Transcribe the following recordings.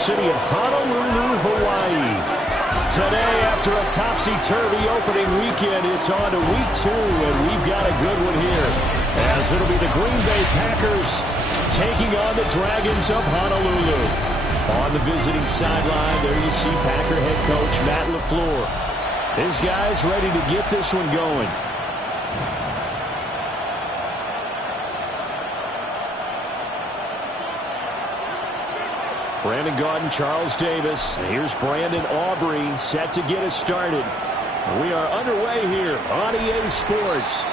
City of Honolulu, Hawaii. Today, after a topsy-turvy opening weekend, it's on to week 2, and we've got a good one here. As it'll be the Green Bay Packers taking on the Dragons of Honolulu. On the visiting sideline, there you see Packer head coach Matt LaFleur. His guys ready to get this one going. Brandon Gaudin, Charles Davis. Here's Brandon Aubrey set to get us started. We are underway here on EA Sports.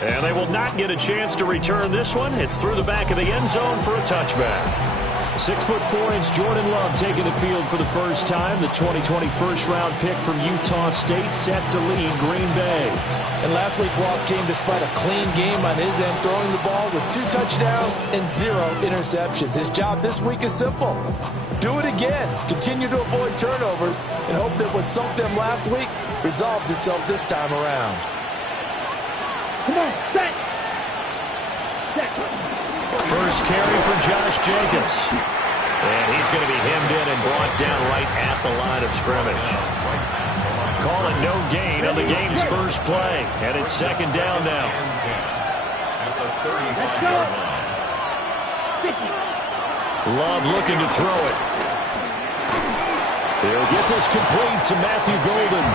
And they will not get a chance to return this one. It's through the back of the end zone for a touchback. 6'4" Jordan Love taking the field for the first time. The 2020 first-round pick from Utah State set to lead Green Bay. And last week's loss came despite a clean game on his end, throwing the ball with 2 touchdowns and 0 interceptions. His job this week is simple. Do it again. Continue to avoid turnovers and hope that what sunk them last week resolves itself this time around. Come on, set. First carry for Josh Jacobs. And he's going to be hemmed in and brought down right at the line of scrimmage. Call it no gain on the game's first play. And it's second down now. Love looking to throw it. He'll get this complete to Matthew Golden.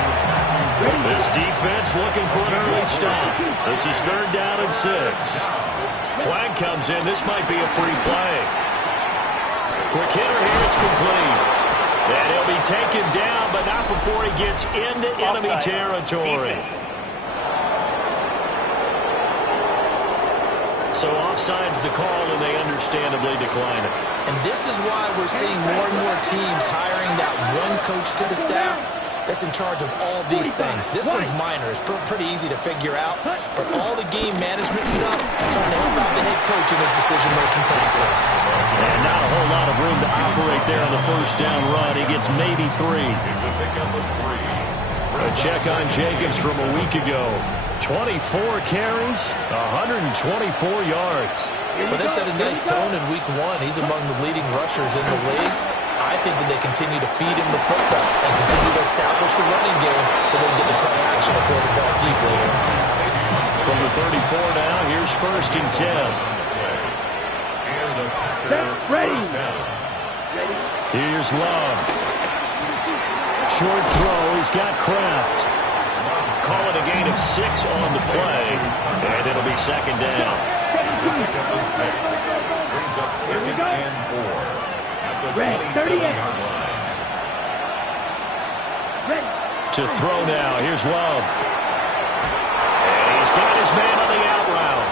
This defense looking for an early stop. This is third down and 6. Flag comes in. This might be a free play. Quick hitter here. It's complete. And he'll be taken down, but not before he gets into enemy territory. So offside's the call, and they understandably decline it. And this is why we're seeing more and more teams hiring that one coach to the staff that's in charge of all these things. This one's minor. It's pretty easy to figure out. But all the game management stuff, trying to help out the head coach in his decision-making process. And not a whole lot of room to operate there on the first down run. He gets maybe 3. A check on Jacobs from a week ago. 24 carries, 124 yards. Well, they set a nice tone in week 1. He's among the leading rushers in the league. I think that they continue to feed him the football and continue to establish the running game so they can get the play action and throw the ball deep later. From the 34 now, here's first and 10. Ready. Here's Love. Short throw. He's got Kraft. Call it a gain of 6 on the play, and it'll be second down. Brings up second and 4. Red, 38. Ready. To throw now. Here's Love. And he's got his man on the out route.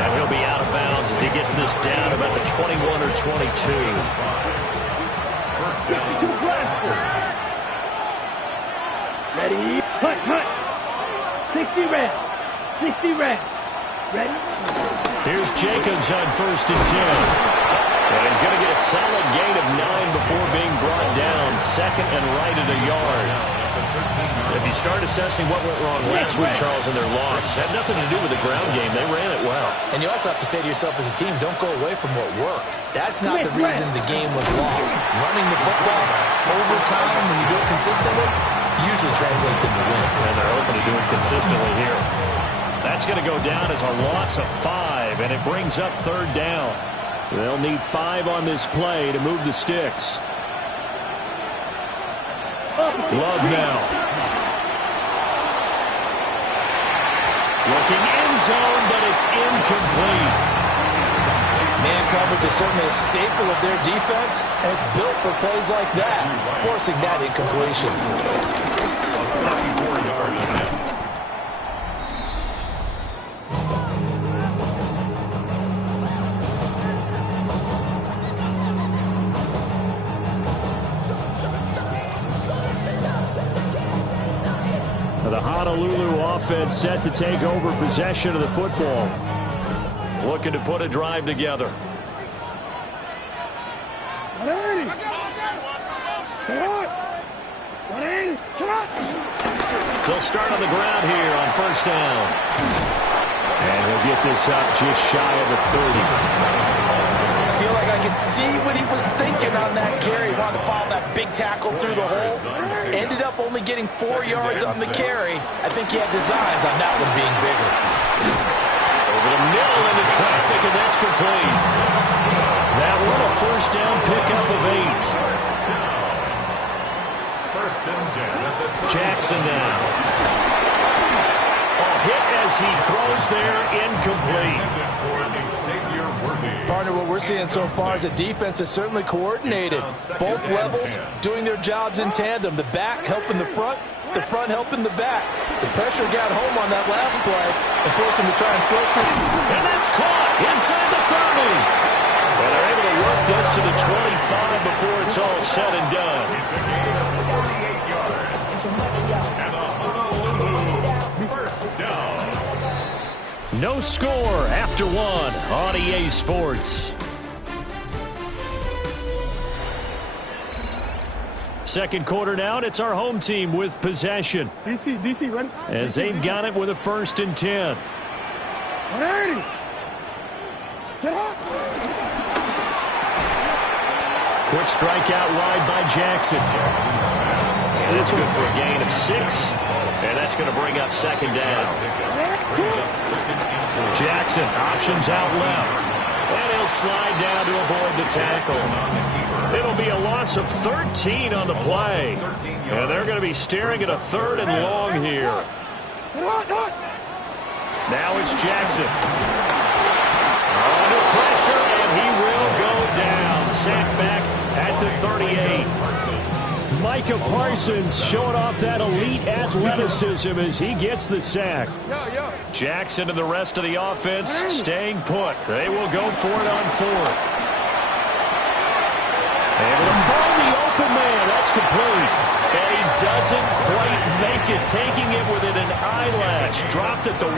And he'll be out of bounds as he gets this down about the 21 or 22. First down. Ready. Hunt. 60 red. 60 red. Ready. Here's Jacobs on first and 10. And he's going to get a solid gain of 9 before being brought down. Second and right at a yard. If you start assessing what went wrong last week, Charles, in their loss, had nothing to do with the ground game. They ran it well. And you also have to say to yourself as a team, don't go away from what worked. That's not the reason the game was lost. Running the football over time, when you do it consistently, usually translates into wins. And they're hoping to do it consistently here. That's going to go down as a loss of 5, and it brings up third down. They'll need 5 on this play to move the sticks. Love now. Looking end zone, but it's incomplete. Man coverage is certainly a staple of their defense, and it's built for plays like that, forcing that incompletion. The Honolulu offense set to take over possession of the football. Looking to put a drive together. They'll start on the ground here on first down. And he'll get this up just shy of the 30. I feel like I can see what he was thinking on that carry. He wanted to follow that big tackle through the hole. Ended up only getting 4 yards on the carry. I think he had designs on that one being bigger. Over the middle into traffic, and that's complete. That one a first down pickup of 8. First and 10. Jackson now. Hit as he throws there, incomplete. Partner, what we're seeing so far is the defense is certainly coordinated. Both levels doing their jobs in tandem. The back helping the front helping the back. The pressure got home on that last play and forced him to try and throw through. And that's caught inside the 30. And they're able to work this to the 25 before it's all said and done. It's a gain of 48 yards. And a Honolulu first down. No score after 1 on EA Sports. Second quarter now, and it's our home team with possession. DC, ready? As they've got it with a 1st and 10. 180. Get up. Quick strikeout wide by Jackson. And it's good for a gain of 6. And that's going to bring up 2nd down. Jackson options out left. And he'll slide down to avoid the tackle. It'll be a loss of 13 on the play. And they're going to be staring at a 3rd and long here. Now it's Jackson. Under pressure, and he will go down. Sacked back at the 38. Micah Parsons showing off that elite athleticism as he gets the sack. Jackson and the rest of the offense staying put. They will go for it on 4th. Able to find the open man. That's complete. And he doesn't quite make it, taking it within an eyelash. Dropped at the 1.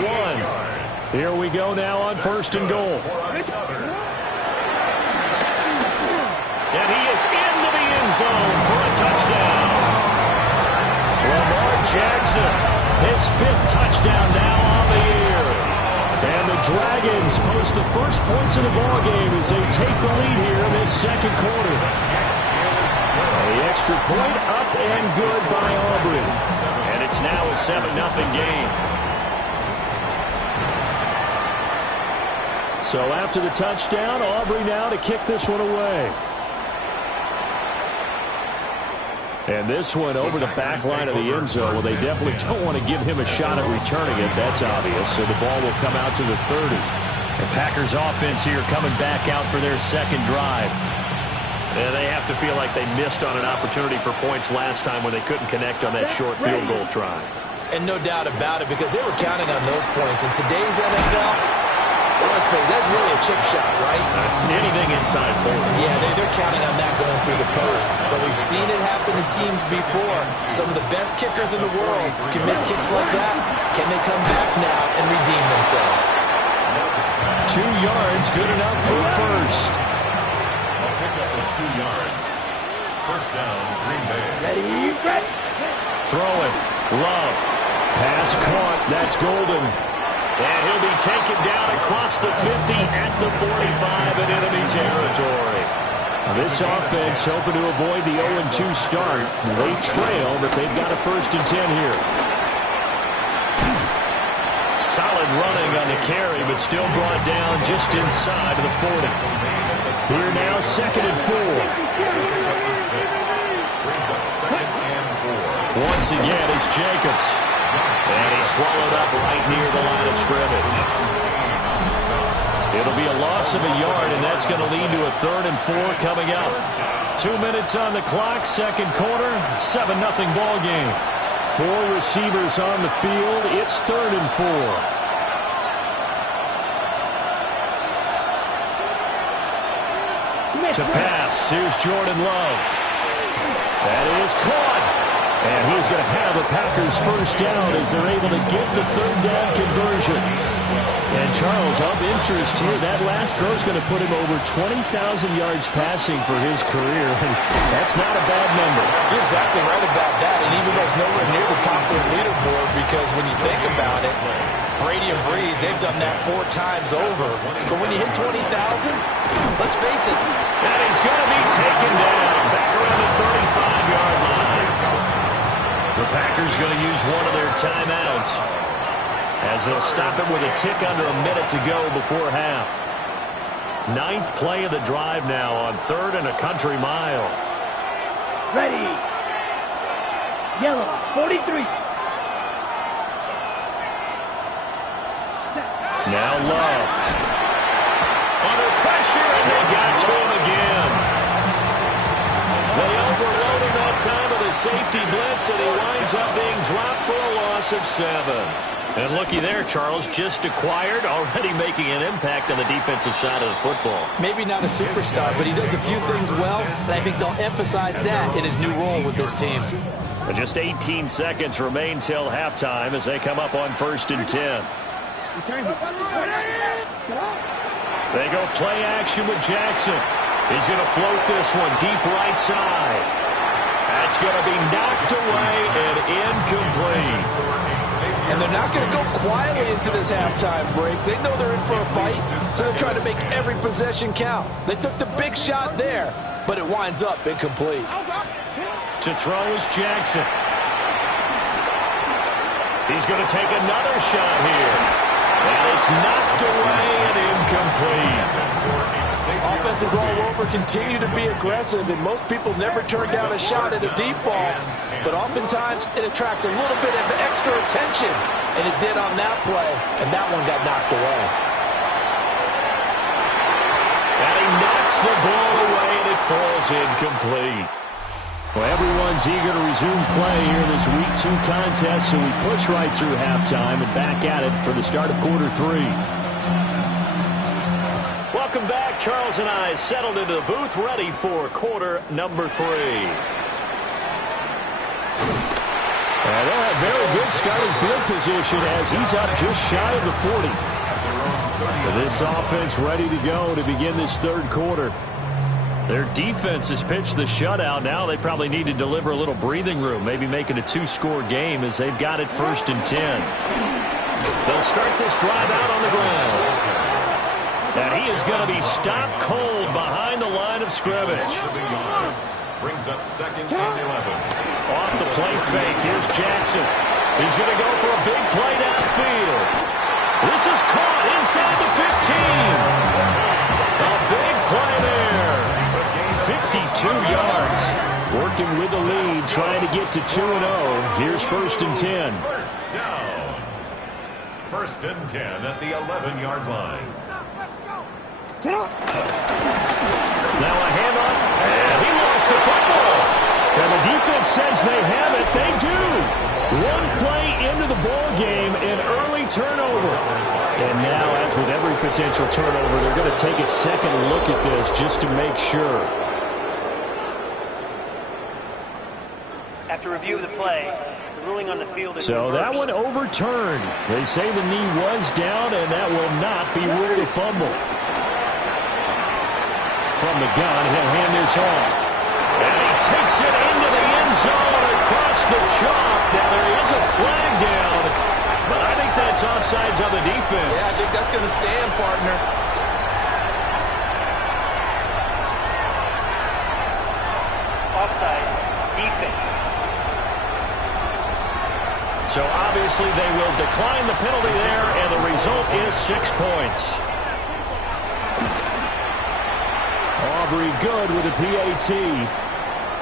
Here we go now on 1st and goal. And he is into the end zone for a touchdown. Lamar Jackson, his 5th touchdown now on the year. And the Dragons post the first points in the ballgame as they take the lead here in this second quarter. The extra point up and good by Aubrey. And it's now a 7-0 game. So after the touchdown, Aubrey now to kick this one away. And this one over the back line of the end zone. Well, they definitely don't want to give him a shot at returning it. That's obvious. So the ball will come out to the 30. The Packers offense here coming back out for their second drive. And they have to feel like they missed on an opportunity for points last time when they couldn't connect on that short field goal try. And no doubt about it, because they were counting on those points. In today's NFL, let's face it, that's really a chip shot, right? That's anything inside 40. Yeah, they're counting on that going through the post. But we've seen it happen to teams before. Some of the best kickers in the world can miss kicks like that. Can they come back now and redeem themselves? 2 yards, good enough for a first. A pickup of 2 yards. First down, Green Bay. Ready. Throwing. Love. Pass caught. That's Golden. And he'll be taken down across the 50 at the 45 in enemy territory. This offense hoping to avoid the 0-2 start. They trail, but they've got a 1st and 10 here. Solid running on the carry, but still brought down just inside of the 40. Here now, 2nd and 4. Once again, it's Jacobs. And he's swallowed up right near the line of scrimmage. It'll be a loss of a yard, and that's going to lead to a 3rd and 4 coming up. 2 minutes on the clock, second quarter, 7-0 ball game. 4 receivers on the field. It's 3rd and 4. To pass, here's Jordan Love. That is caught. And he's going to have a Packers first down as they're able to get the 3rd down conversion. And Charles, of interest here, that last throw is going to put him over 20,000 yards passing for his career. And that's not a bad number. You're exactly right about that. And even though it's nowhere near the top of the leaderboard, because when you think about it, Brady and Breeze, they've done that 4 times over. But when you hit 20,000, let's face it. And he's going to be taken down back around the 35-yard line. The Packers going to use one of their timeouts as they'll stop it with a tick under a minute to go before half. 9th play of the drive now on 3rd and a country mile. Ready. Yellow, 43. Now Love. Under pressure, and they got to him again. They overloaded that time with a safety blitz, and he winds up being dropped for a loss of 7. And looky there, Charles, just acquired, already making an impact on the defensive side of the football. Maybe not a superstar, but he does a few things well, and I think they'll emphasize that in his new role with this team. And just 18 seconds remain till halftime as they come up on 1st and 10. They go play action with Jackson. He's going to float this one deep right side. That's going to be knocked away and incomplete. And they're not going to go quietly into this halftime break. They know they're in for a fight, so they're trying to make every possession count. They took the big shot there, but it winds up incomplete. To throw is Jackson. He's going to take another shot here. And it's knocked away and incomplete. Offenses all over continue to be aggressive, and most people never turn down a shot at a deep ball. But oftentimes, it attracts a little bit of extra attention, and it did on that play, and that one got knocked away. And he knocks the ball away, and it falls incomplete. Well, everyone's eager to resume play here in this Week 2 contest, so we push right through halftime and back at it for the start of quarter 3. Welcome back. Charles and I settled into the booth, ready for quarter number 3. They'll have very good starting field position as he's up just shy of the 40. This offense ready to go to begin this 3rd quarter. Their defense has pitched the shutout. Now they probably need to deliver a little breathing room, maybe make it a 2-score game as they've got it 1st and 10. They'll start this drive out on the ground. And he is going to be stopped cold behind the line of scrimmage. Brings up 2nd and 11. Off the play fake, here's Jackson. He's going to go for a big play downfield. This is caught inside the 15. A big play there. 52 yards. Working with the lead, trying to get to 2-0. Here's 1st and 10. First down. 1st and 10 at the 11-yard line. Now a handoff, and he lost the football. And the defense says they have it. They do. One play into the ball game, an early turnover. And now, as with every potential turnover, they're going to take a second look at this just to make sure. After review of the play, the ruling on the field is So reversed. that one overturned. They say the knee was down, and that will not be ruled a fumble. From the gun, he'll hand this off. And he takes it into the end zone across the chalk. Now there is a flag down, but I think that's offsides on the defense. Yeah, I think that's going to stand, partner. Offside, defense. So obviously they will decline the penalty there, and the result is 6 points. Aubrey good with a PAT.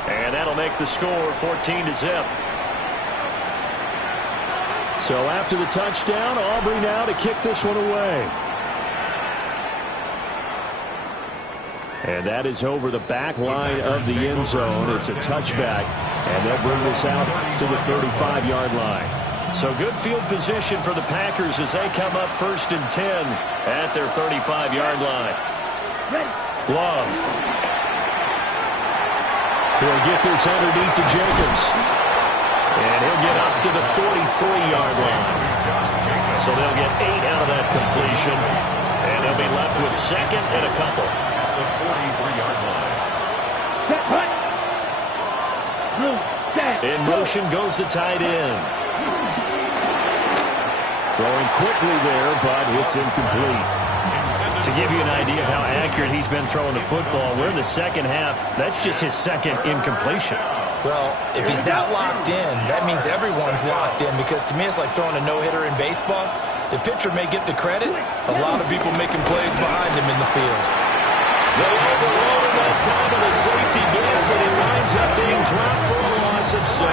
And that'll make the score 14-0. So after the touchdown, Aubrey now to kick this one away. And that is over the back line of the end zone. It's a touchback, and they'll bring this out to the 35-yard line. So good field position for the Packers as they come up 1st and 10 at their 35-yard line. Love. He'll get this underneath to Jacobs. And he'll get up to the 43-yard line. So they'll get 8 out of that completion. And they'll be left with 2nd and a couple. At the 43-yard line. In motion goes the tight end. Throwing quickly there, but it's incomplete. To give you an idea of how accurate he's been throwing the football, we're in the second half. That's just his second incompletion. Well, if he's that locked in, that means everyone's locked in, because to me it's like throwing a no-hitter in baseball. The pitcher may get the credit, a lot of people making plays behind him in the field. They overloaded that time of the safety blitz, and he winds up being dropped for a loss of 7.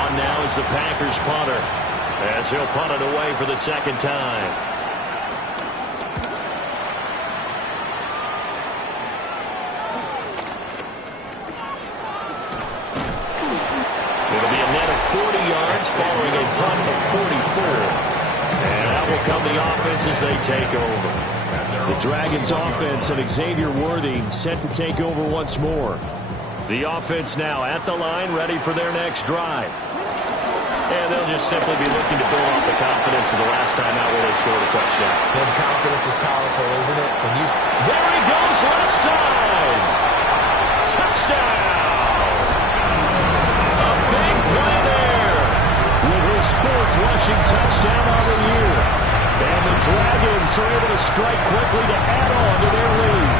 On now is the Packers punter, as he'll punt it away for the second time. It'll be a net of 40 yards following a punt of 44. And that will come the offense as they take over. The Dragons offense and Xavier Worthing set to take over once more. The offense now at the line, ready for their next drive. And they'll just simply be looking to build off the confidence of the last time out where they scored a touchdown. And confidence is powerful, isn't it? There he goes, left side. Touchdown. A big play there. With his 4th rushing touchdown on the year. And the Dragons are able to strike quickly to add on to their lead.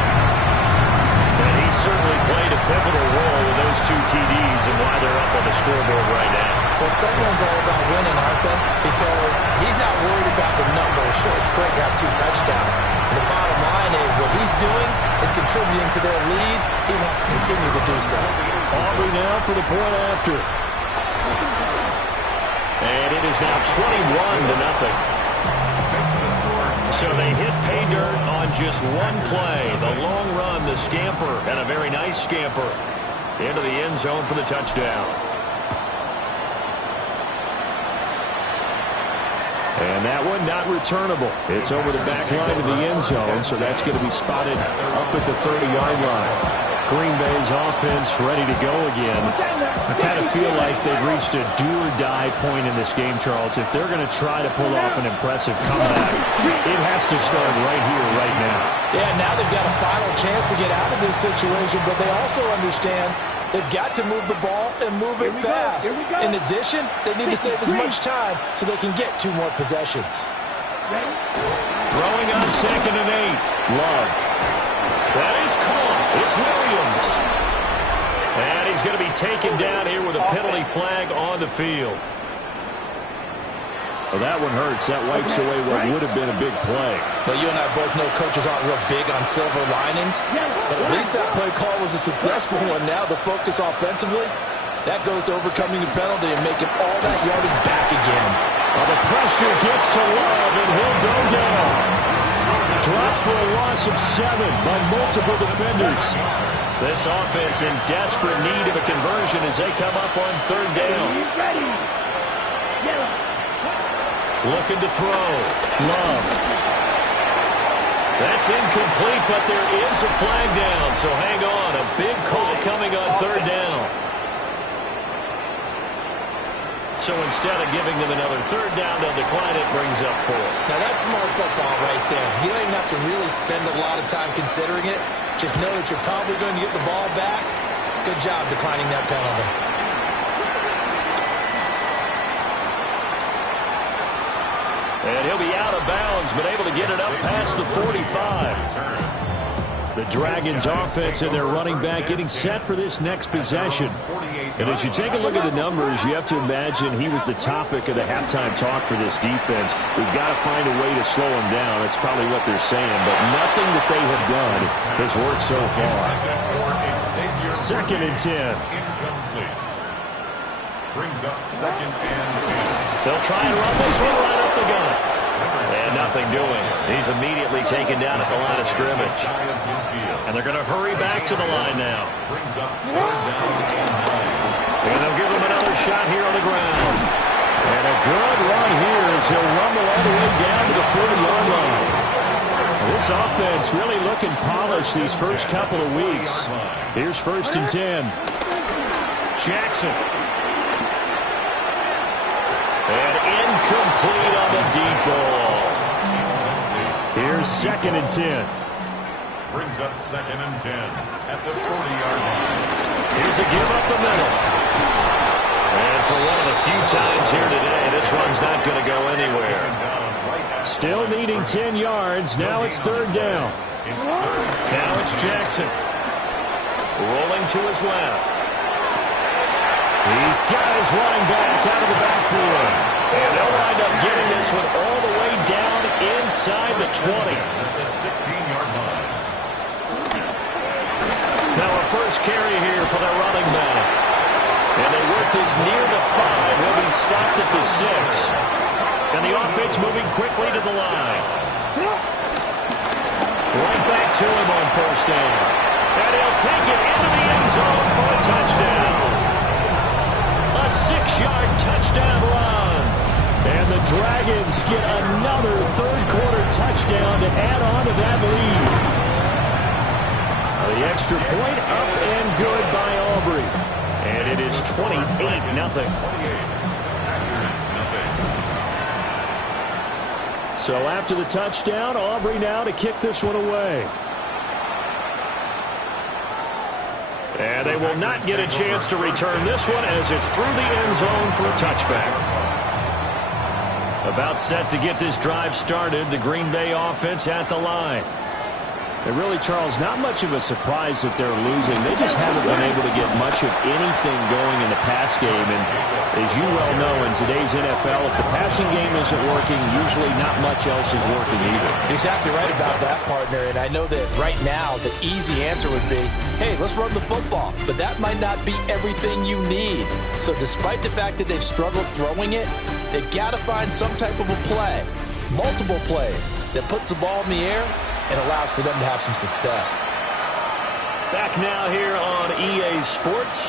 And he certainly played a pivotal role with those 2 TDs and why they're up on the scoreboard right now. Well, someone's all about winning, aren't they? Because he's not worried about the numbers. Sure, it's great to have 2 touchdowns. And the bottom line is what he's doing is contributing to their lead. He wants to continue to do so. Aubrey now for the point after. And it is now 21-0. So they hit pay dirt on just one play. The long run, the scamper, and a very nice scamper into the end zone for the touchdown. And that one not returnable. It's over the back line of the end zone, so that's going to be spotted up at the 30-yard line. Green Bay's offense ready to go again. I kind of feel like they've reached a do-or-die point in this game, Charles. If they're going to try to pull off an impressive comeback, it has to start right here, right now. Yeah, now they've got a final chance to get out of this situation, but they also understand they've got to move the ball and move it fast. In addition, they need to save as much time so they can get 2 more possessions. Throwing on 2nd and 8. Love. That is caught. It's Williams. And he's going to be taken down here with a penalty flag on the field. Well, that one hurts. That wipes away what would have been a big play. But you and I both know coaches aren't real big on silver linings. But at least that play call was a successful one. Now the focus offensively, that goes to overcoming the penalty and making all that yardage back again. Well, the pressure gets to Love, and he'll go down. Dropped for a loss of 7 by multiple defenders. This offense in desperate need of a conversion as they come up on 3rd down. Looking to throw. Love. That's incomplete, but there is a flag down, so hang on. A big call coming on 3rd down. So instead of giving them another 3rd down, they'll decline it, brings up 4. Now that's smart football right there. You don't even have to really spend a lot of time considering it. Just know that you're probably going to get the ball back. Good job declining that penalty. And he'll be out of bounds, but able to get it up past the 45. The Dragons offense and their running back getting set for this next possession. And as you take a look at the numbers, you have to imagine he was the topic of the halftime talk for this defense. We've got to find a way to slow him down. That's probably what they're saying. But nothing that they have done has worked so far. 2nd and 10. Brings up 2nd and 10. They'll try and run this one right up the gut. And nothing doing. He's immediately taken down at the line of scrimmage. And they're going to hurry back to the line now. Brings up 3rd down and 9. And they'll give him another shot here on the ground. And a good run here as he'll rumble all the way down to the 40-yard line. This offense really looking polished these first couple of weeks. Here's 1st and 10. Jackson. And incomplete on the deep ball. Here's 2nd and 10. Brings up 2nd and 10 at the 40-yard line. Here's a give up the middle. And for one of the few times here today, this one's not going to go anywhere. Still needing 10 yards. Now it's third down. Now it's Jackson. Rolling to his left. These guys running back out of the backfield. And they'll wind up getting this one all the way down inside the 20. The 16-yard line. Now a first carry here for their running back. And they work this near the 5. He'll be stopped at the 6. And the offense moving quickly to the line. Right back to him on first down. And he'll take it into the end zone for a touchdown. A 6-yard touchdown run. And the Dragons get another third-quarter touchdown to add on to that lead. The extra point up and good by Aubrey. And it is 28-0. So after the touchdown, Aubrey now to kick this one away. And they will not get a chance to return this one as it's through the end zone for a touchback. About set to get this drive started, the Green Bay offense at the line. And really, Charles, not much of a surprise that they're losing. They just haven't been able to get much of anything going in the pass game. And as you well know, in today's NFL, if the passing game isn't working, usually not much else is working either. You're exactly right about that, partner. And I know that right now the easy answer would be, hey, let's run the football. But that might not be everything you need. So despite the fact that they've struggled throwing it, they've got to find some type of a play, multiple plays, that puts the ball in the air and allows for them to have some success. Back now here on EA Sports.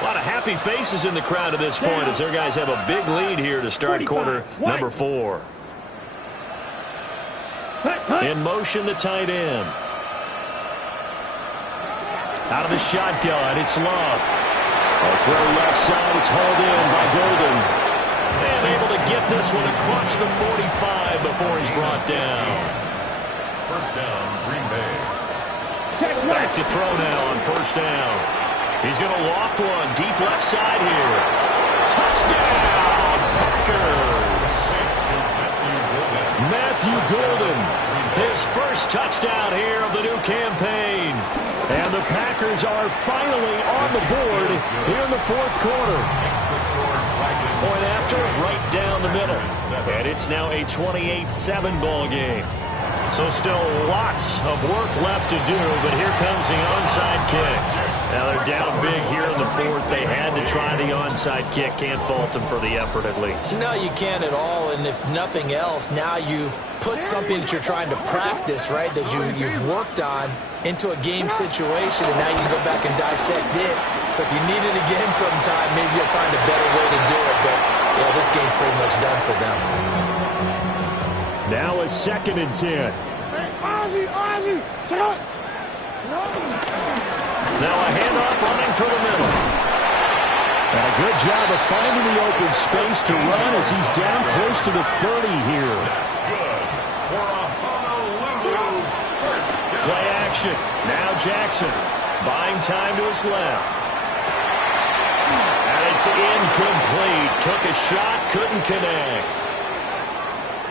A lot of happy faces in the crowd at this point as their guys have a big lead here to start quarter number 4. In motion, the tight end. Out of the shotgun, it's Love. Throw left side, it's hauled in by Golden. And able to get this one across the 45 before he's brought down. First down, Green Bay. Back to throw now on first down. He's going to loft one deep left side here. Touchdown, Packers. Matthew Golden. His first touchdown here of the new campaign. And the Packers are finally on the board here in the fourth quarter. Point after, right down the middle. And it's now a 28-7 ball game. So still lots of work left to do, but here comes the onside kick. Now they're down big here in the fourth. They had to try the onside kick. Can't fault them for the effort at least. No, you can't at all. And if nothing else, now you've put something that you're trying to practice, right, that you've worked on into a game situation, and now you can go back and dissect it. So if you need it again sometime, maybe you'll find a better way to do it. But, yeah, this game's pretty much done for them. Now a 2nd and 10. Now a handoff running through the middle. And a good job of finding the open space to run as he's down close to the 30 here. That's good for a Honolulu first down. Play action. Now Jackson buying time to his left. And it's incomplete. Took a shot, couldn't connect.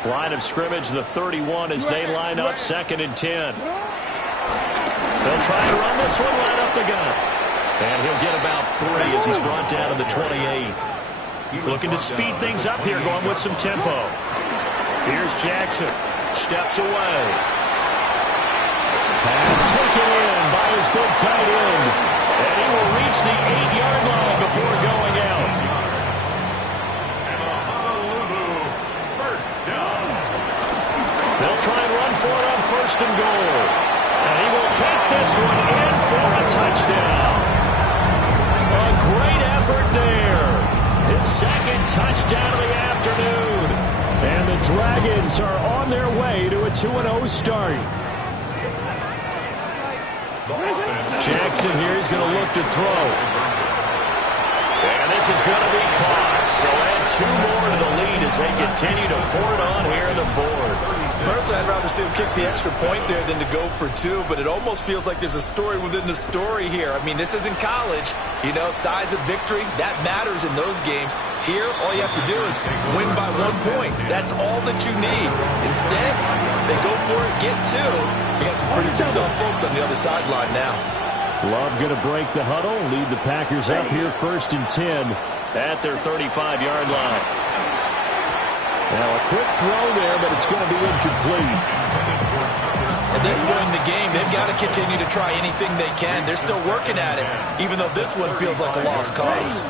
Line of scrimmage, the 31 as they line up 2nd and 10. They'll try to run this one right up the gut. And he'll get about 3 as he's brought down to the 28. Looking to speed things up here, going with some tempo. Here's Jackson. Steps away. Pass taken in by his big tight end. And he will reach the 8-yard line before going out. And a Honolulu first down. They'll try and run for it on 1st and goal. And he will take this one in for a touchdown. A great effort there. His 2nd touchdown of the afternoon. And the Dragons are on their way to a 2-0 start. Jackson here is going to look to throw. And this is going to be caught. So add 2 more to the lead as they continue to pour it on here in the fourth. Personally, I'd rather see him kick the extra point there than to go for 2, but it almost feels like there's a story within the story here. I mean, this isn't college. You know, size of victory, that matters in those games. Here, all you have to do is win by 1 point. That's all that you need. Instead, they go for it, get 2. You got some pretty tipped-off folks on the other sideline now. Love going to break the huddle, lead the Packers up here 1st and 10 at their 35-yard line. Now a quick throw there, but it's going to be incomplete. At this point in the game, they've got to continue to try anything they can. They're still working at it, even though this one feels like a lost cause.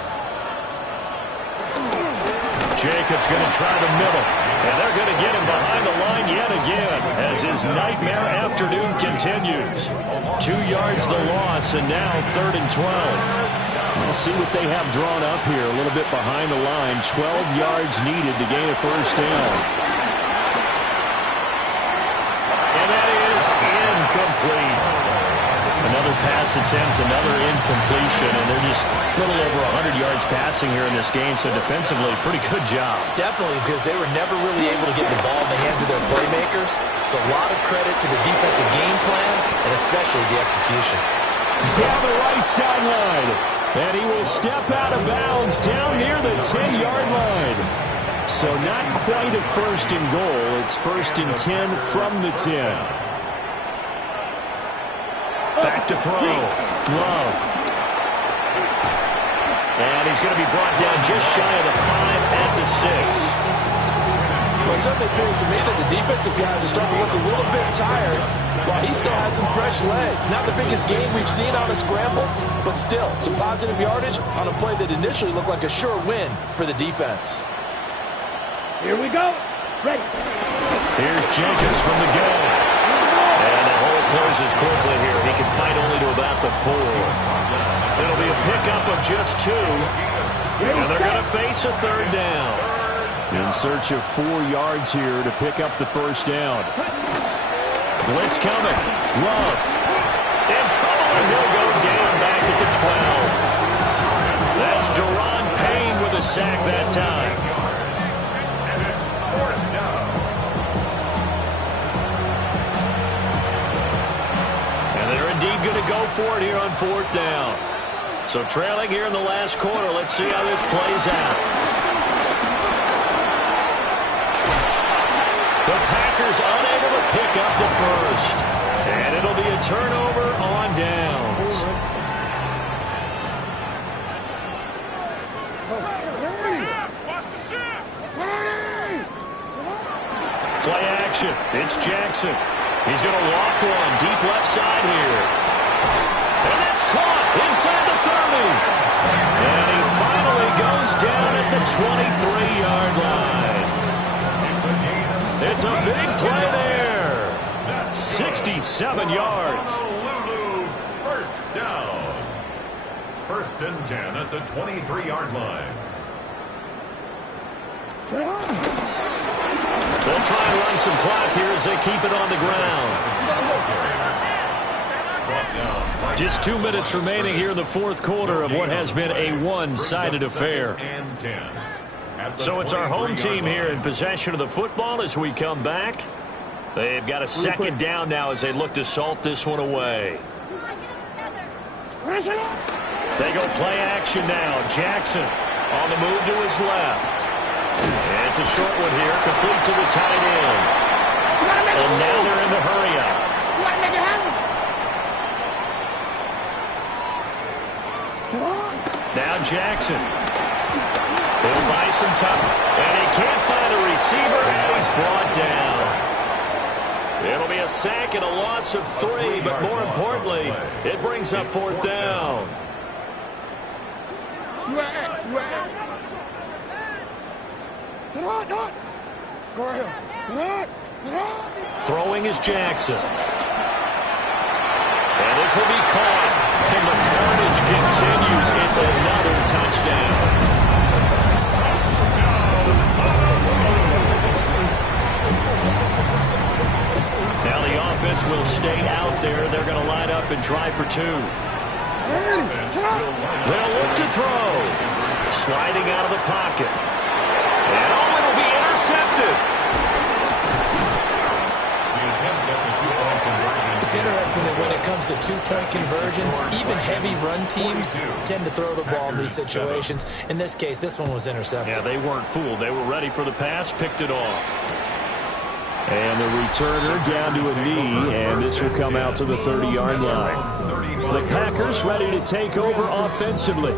Jacobs going to try the middle, and they're going to get him behind the line yet again as his nightmare afternoon continues. 2 yards the loss, and now 3rd and 12. We'll see what they have drawn up here. A little bit behind the line. 12 yards needed to gain a 1st down. And that is incomplete. Another pass attempt, another incompletion, and they're just a little over 100 yards passing here in this game, so defensively, pretty good job. Definitely, because they were never really able to get the ball in the hands of their playmakers, so a lot of credit to the defensive game plan, and especially the execution. Down the right sideline, and he will step out of bounds down near the 10-yard line. So not quite a 1st and goal. It's 1st and 10 from the 10. Back to throw. Love. And he's going to be brought down just shy of the 5 at the 6. Well, it certainly appears to me that the defensive guys are starting to look a little bit tired while he still has some fresh legs. Not the biggest game we've seen on a scramble, but still some positive yardage on a play that initially looked like a sure win for the defense. Here we go. Ready. Here's Jenkins from the gun. And the hole closes quickly here. He can fight only to about the 4. It'll be a pickup of just 2. And they're going to face a 3rd down. In search of 4 yards here to pick up the 1st down. Blitz coming. Love. In trouble, and he'll go down back at the 12. That's Deron Payne with a sack that time. And it's 4th down. And they're indeed going to go for it here on 4th down. So trailing here in the last quarter. Let's see how this plays out. The Packers unable to pick up the 1st. And it'll be a turnover on downs. Play action. It's Jackson. He's going to loft one deep left side here. And that's caught inside the 30. And he finally goes down at the 23-yard line. It's a big play there. 67 yards. 1st down. 1st and 10 at the 23-yard line. They'll try and run some clock here as they keep it on the ground. Just 2 minutes remaining here in the 4th quarter of what has been a one-sided affair. So it's our home team here in possession of the football as we come back. They've got a 2nd down now as they look to salt this one away. They go play action now. Jackson on the move to his left. And it's a short one here, complete to the tight end. And now they're in the hurry-up. Now Jackson. He'll buy some time. And he can't find a receiver, and he's brought down. It'll be a sack and a loss of 3, but more importantly, it brings up 4th down. Throwing is Jackson. And this will be caught. And the carnage continues. It's another touchdown. Now the offense will stay out there. They're going to line up and try for 2. They'll look to throw. sliding out of the pocket. And oh, it'll be intercepted. It's interesting that when it comes to two-point conversions, even heavy run teams tend to throw the ball in these situations. In this case, this one was intercepted. Yeah, they weren't fooled. They were ready for the pass, picked it off. And the returner down to a knee, and this will come out to the 30-yard line. The Packers ready to take over offensively.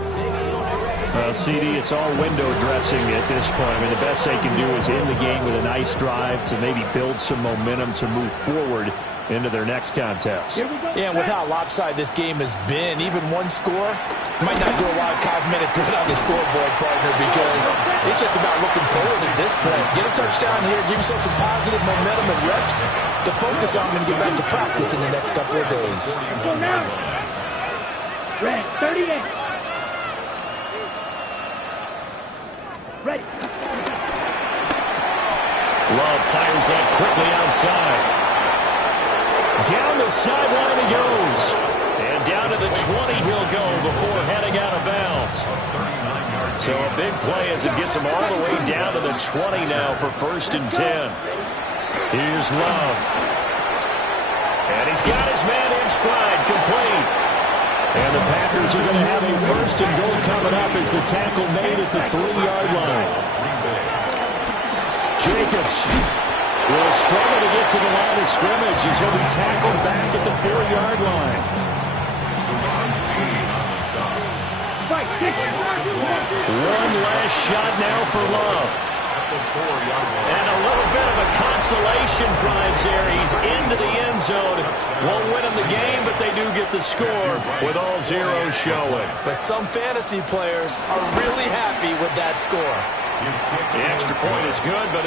Well, CD, it's all window dressing at this point. I mean, the best they can do is end the game with a nice drive to maybe build some momentum to move forward into their next contest. Yeah, and with how lopsided this game has been, even one score might not do a lot of cosmetic good on the scoreboard, partner, because it's just about looking forward at this point. Get a touchdown here, give yourself some positive momentum and reps to focus on and get back to practice in the next couple of days. Go now. Red, 38. Ready. Love fires that quickly outside. Down the sideline he goes. And down to the 20 he'll go before heading out of bounds. So a big play as it gets him all the way down to the 20 now for 1st and 10. Here's Love. And he's got his man in stride, complete. And the Packers are going to have a 1st and goal coming up as the tackle made at the 3-yard line. Jacobs will struggle to get to the line of scrimmage as he'll be tackled back at the 4-yard line. One last shot now for Love. And a little bit of a consolation prize there. He's into the end zone. Won't win him the game, but they do get the score with all zeros showing. But some fantasy players are really happy with that score. The extra point is good, but